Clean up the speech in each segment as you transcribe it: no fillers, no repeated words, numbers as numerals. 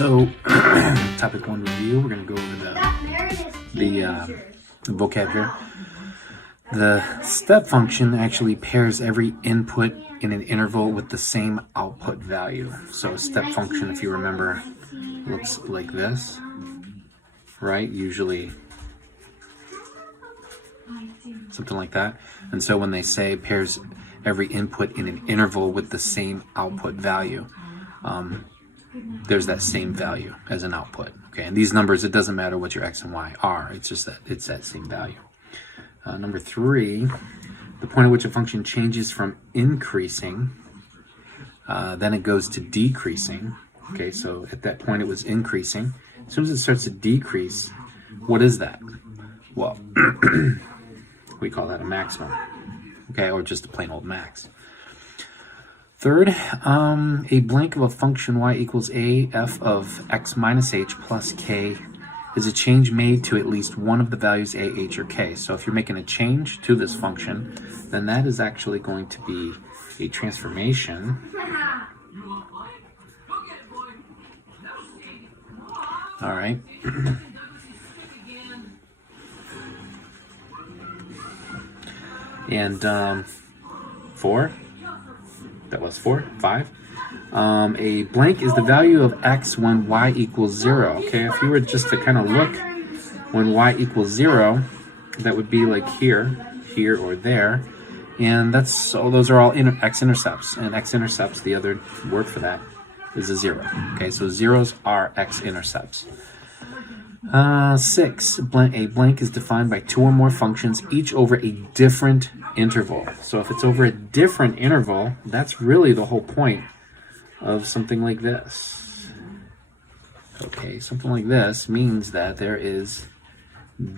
So, topic 1 review, we're going to go over the vocabulary. The step function actually pairs every input in an interval with the same output value. So a step function, if you remember, looks like this, right? Usually something like that. And so when they say pairs every input in an interval with the same output value, there's that same value as an output. Okay, and these numbers, it doesn't matter what your x and y are, it's just that it's that same value. Number 3, the point at which a function changes from increasing, then it goes to decreasing. Okay, so at that point it was increasing. As soon as it starts to decrease, what is that? Well, we call that a maximum, okay, or just a plain old max. Third, a blank of a function y equals a f of x minus h plus k is a change made to at least one of the values a, h, or k. So if you're making a change to this function, then that is actually going to be a transformation all right. And 4, that was 4, 5. A blank is the value of x when y equals 0. Okay, if you were just to kind of look when y equals 0, that would be like here, or there. And that's, so those are all x-intercepts. And x-intercepts, the other word for that is a 0. Okay, so zeros are x-intercepts. 6, a blank is defined by 2 or more functions, each over a different interval. So if it's over a different interval, that's really the whole point of something like this. Okay, something like this means that there is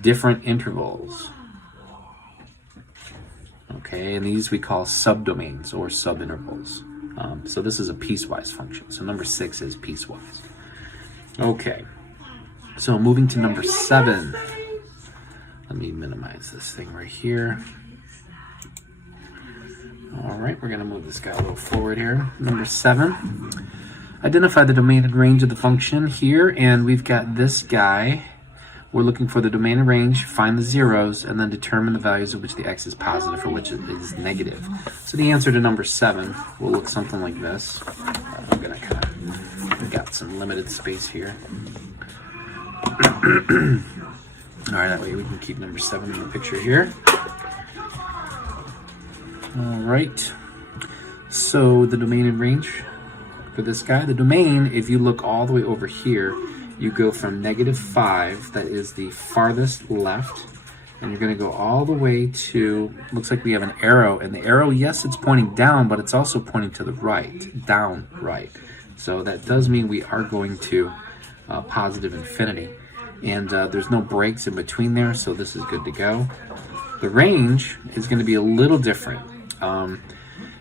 different intervals. Okay, and these we call subdomains or subintervals. So this is a piecewise function. So number 6 is piecewise. Okay, so moving to number 7. Let me minimize this thing right here. All right, we're going to move this guy a little forward here. Number 7, identify the domain and range of the function here, and we've got this guy. We're looking for the domain and range, find the zeros, and then determine the values of which the x is positive or which it is negative. So the answer to number 7 will look something like this. I'm going to kind of, got some limited space here. All right, that way we can keep number 7 in the picture here. All right, so the domain and range for this guy, the domain, if you look all the way over here, you go from -5, that is the farthest left, and you're going to go all the way to, looks like we have an arrow, and the arrow, yes, it's pointing down, but it's also pointing to the right, down right. So that does mean we are going to positive infinity, and there's no breaks in between there, so this is good to go. The range is going to be a little different.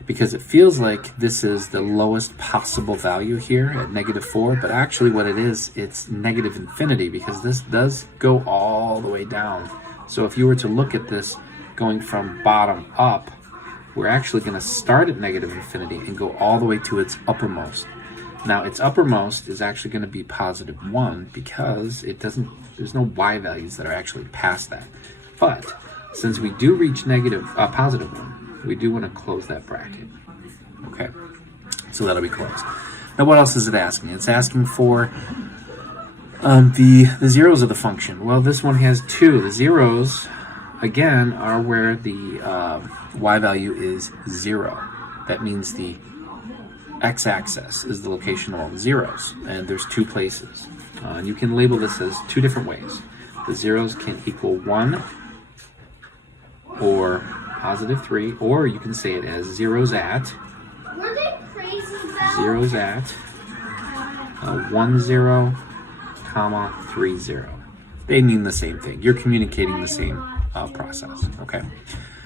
Because it feels like this is the lowest possible value here at -4, but actually what it is, it's negative infinity, because this does go all the way down. So if you were to look at this going from bottom up, we're actually going to start at negative infinity and go all the way to its uppermost. Now its uppermost is actually going to be +1 because it doesn't, there's no y values that are actually past that. But since we do reach +1, we do want to close that bracket. Okay, so that'll be closed. Now what else is it asking? It's asking for the zeros of the function. Well, this one has 2. The zeros, again, are where the y value is 0. That means the x-axis is the location of all the zeros, and there's 2 places. And you can label this as 2 different ways. The zeros can equal 1 or +3, or you can say it as zeros at 1 0, comma 3 0. They mean the same thing. You're communicating the same process. Okay.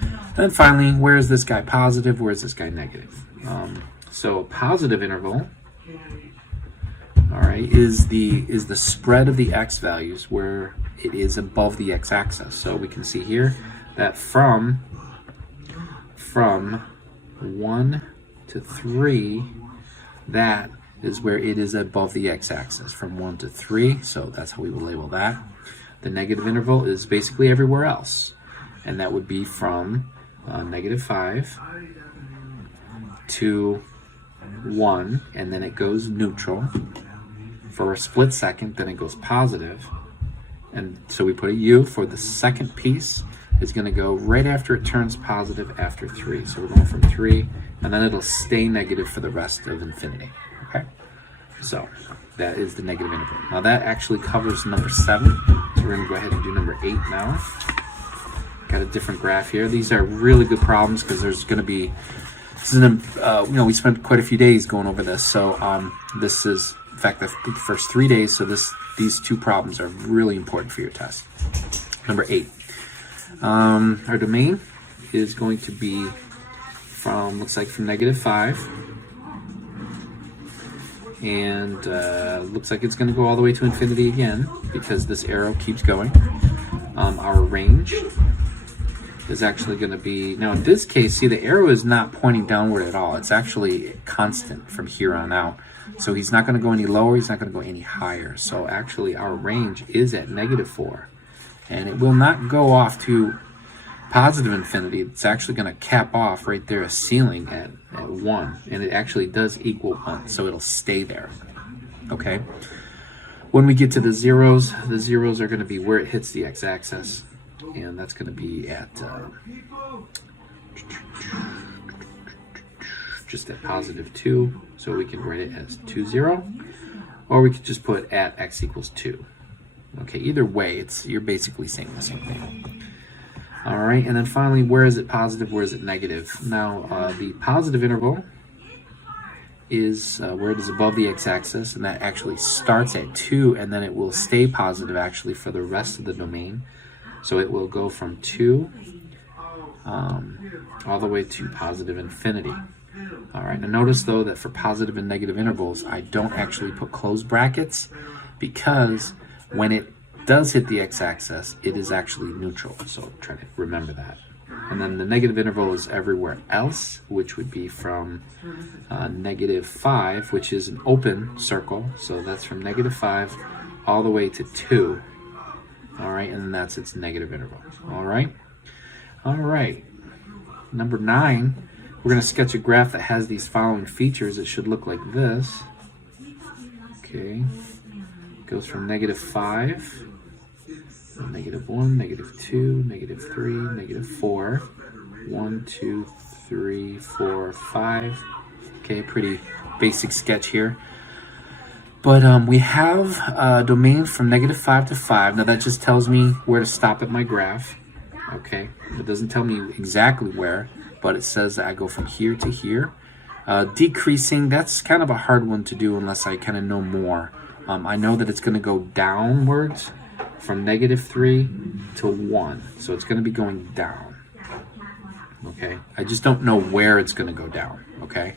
And then finally, where is this guy positive? Where is this guy negative? So a positive interval, all right, is the spread of the x values where it is above the x-axis. So we can see here that from 1 to 3, that is where it is above the x-axis, from 1 to 3, so that's how we will label that. The negative interval is basically everywhere else, and that would be from -5 to 1, and then it goes neutral for a split second, then it goes positive, and so we put a U for the second piece is going to go right after it turns positive after 3. So we're going from 3, and then it'll stay negative for the rest of infinity. Okay, so that is the negative interval. Now that actually covers number 7, so we're going to go ahead and do number 8 now. Got a different graph here. These are really good problems because there's going to be, this is we spent quite a few days going over this. So this is, in fact, the first 3 days. So these 2 problems are really important for your test. Number 8. Our domain is going to be from, looks like from -5, and looks like it's going to go all the way to infinity again because this arrow keeps going. Our range is actually going to be, now in this case, see, the arrow is not pointing downward at all. It's actually constant from here on out. So he's not going to go any lower, he's not going to go any higher. So actually our range is at -4. And it will not go off to positive infinity. It's actually going to cap off right there, a ceiling at 1. And it actually does equal 1, so it'll stay there. Okay? When we get to the zeros are going to be where it hits the x-axis. And that's going to be at just at +2, so we can write it as 2, 0, or we could just put at x equals 2. Okay, either way, you're basically saying the same thing. All right, and then finally, where is it positive, where is it negative? Now, the positive interval is where it is above the x-axis, and that actually starts at 2, and then it will stay positive actually for the rest of the domain. So it will go from 2 all the way to positive infinity. All right, now notice though that for positive and negative intervals, I don't actually put closed brackets because when it does hit the x-axis, it is actually neutral. So try to remember that. And then the negative interval is everywhere else, which would be from -5, which is an open circle. So that's from -5 all the way to 2. All right, and then that's its negative interval. All right. Number 9, we're going to sketch a graph that has these following features. It should look like this. Okay. It goes from -5, -1, -2, -3, -4, 1, 2, 3, 4, 5. Okay, pretty basic sketch here. But we have a domain from -5 to 5. Now that just tells me where to stop at my graph. Okay, it doesn't tell me exactly where, but it says that I go from here to here. Decreasing, that's kind of a hard one to do unless I kind of know more. I know that it's going to go downwards from -3 to 1. So it's going to be going down. Okay, I just don't know where it's going to go down. Okay.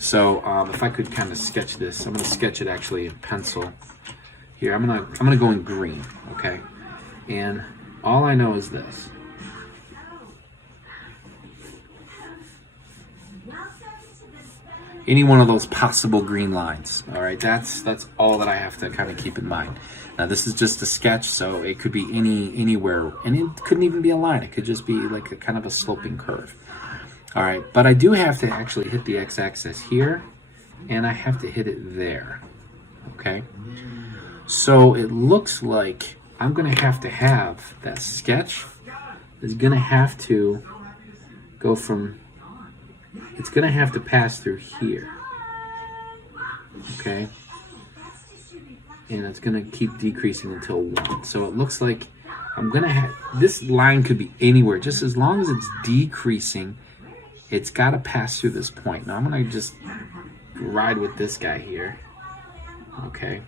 So if I could kind of sketch this, I'm going to sketch it actually in pencil. Here, I'm gonna go in green, okay? And all I know is this. Any one of those possible green lines, all right? That's all that I have to kind of keep in mind. Now this is just a sketch, so it could be anywhere, and it couldn't even be a line. It could just be like a kind of a sloping curve. All right, but I do have to actually hit the x-axis here, and I have to hit it there, okay? So it looks like I'm gonna have that sketch is gonna have to go from, it's gonna have to pass through here, okay? And it's gonna keep decreasing until 1. So it looks like I'm gonna have, this line could be anywhere, just as long as it's decreasing, it's got to pass through this point. Now I'm going to just ride with this guy here. Okay.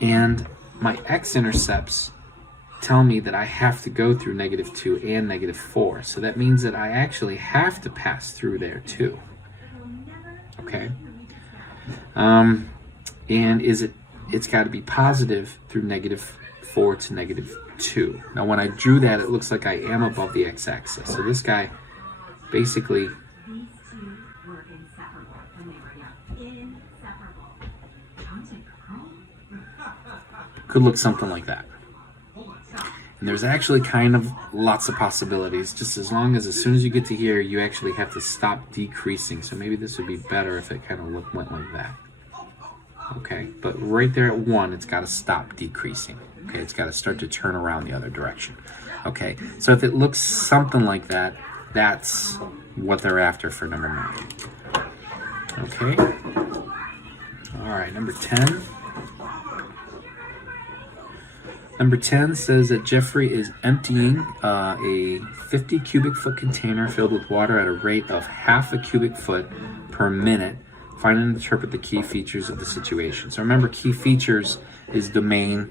And my x-intercepts tell me that I have to go through -2 and -4. So that means that I actually have to pass through there too. Okay. And it's got to be positive through -4 to -2. Now when I drew that, it looks like I am above the x-axis. So this guy basically Could look something like that. And there's actually kind of lots of possibilities, just as long as soon as you get to here, you actually have to stop decreasing. So maybe this would be better if it kind of went like that. Okay, but right there at 1, it's got to stop decreasing. Okay, it's got to start to turn around the other direction. Okay, so if it looks something like that, that's what they're after for number 9. Okay, all right, number 10. Number 10 says that Jeffrey is emptying a 50 cubic foot container filled with water at a rate of half a cubic foot per minute. Find and interpret the key features of the situation. So remember, key features is domain,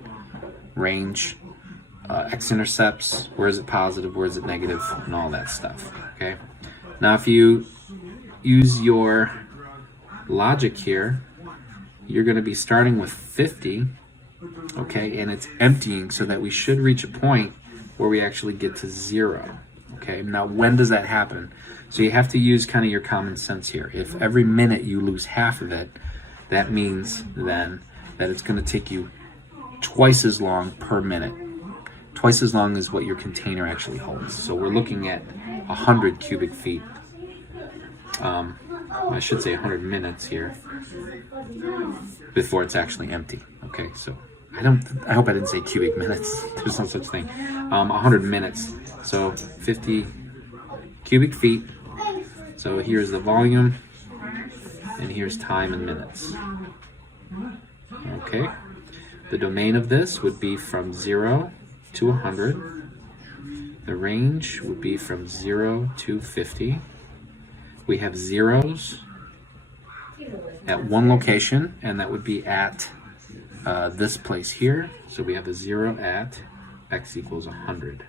range, x-intercepts, where is it positive, where is it negative, and all that stuff. Okay. Now if you use your logic here, you're going to be starting with 50. Okay, and it's emptying, so that we should reach a point where we actually get to 0. Okay, now when does that happen? So you have to use kind of your common sense here. If every minute you lose half of it, that means then that it's going to take you twice as long per minute. Twice as long as what your container actually holds. So we're looking at 100 cubic feet. I should say 100 minutes here before it's actually empty. Okay, so I hope I didn't say cubic minutes. There's no such thing. 100 minutes. So 50 cubic feet. So here's the volume, and here's time in minutes. Okay. The domain of this would be from 0 to 100. The range would be from 0 to 50. We have zeros at one location, and that would be at this place here. So we have a 0 at x equals 100.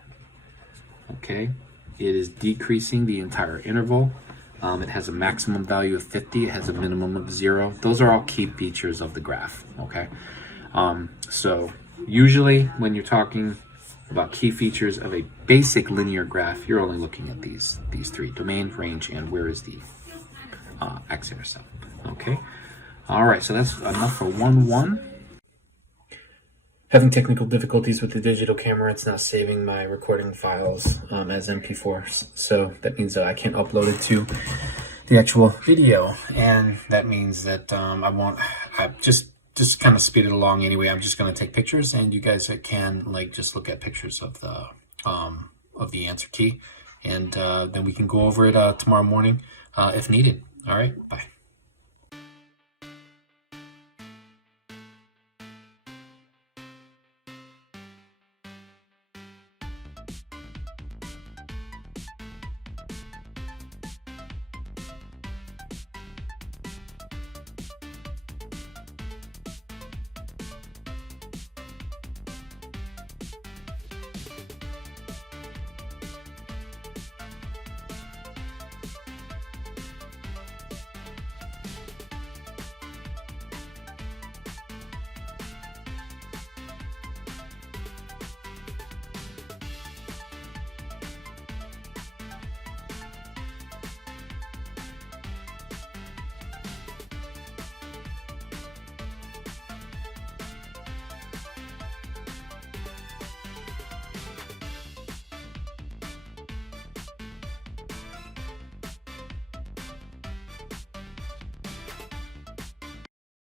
Okay, it is decreasing the entire interval. It has a maximum value of 50. It has a minimum of 0. Those are all key features of the graph. Okay, so usually when you're talking about key features of a basic linear graph, you're only looking at these 3: domain, range, and where is the x-intercept. Okay, all right, so that's enough for 1-1. Having technical difficulties with the digital camera, it's not saving my recording files as MP4s, so that means that I can't upload it to the actual video, and that means that I just kind of speed it along anyway. I'm just going to take pictures, and you guys can just look at pictures of the answer key, and then we can go over it tomorrow morning if needed. All right, bye.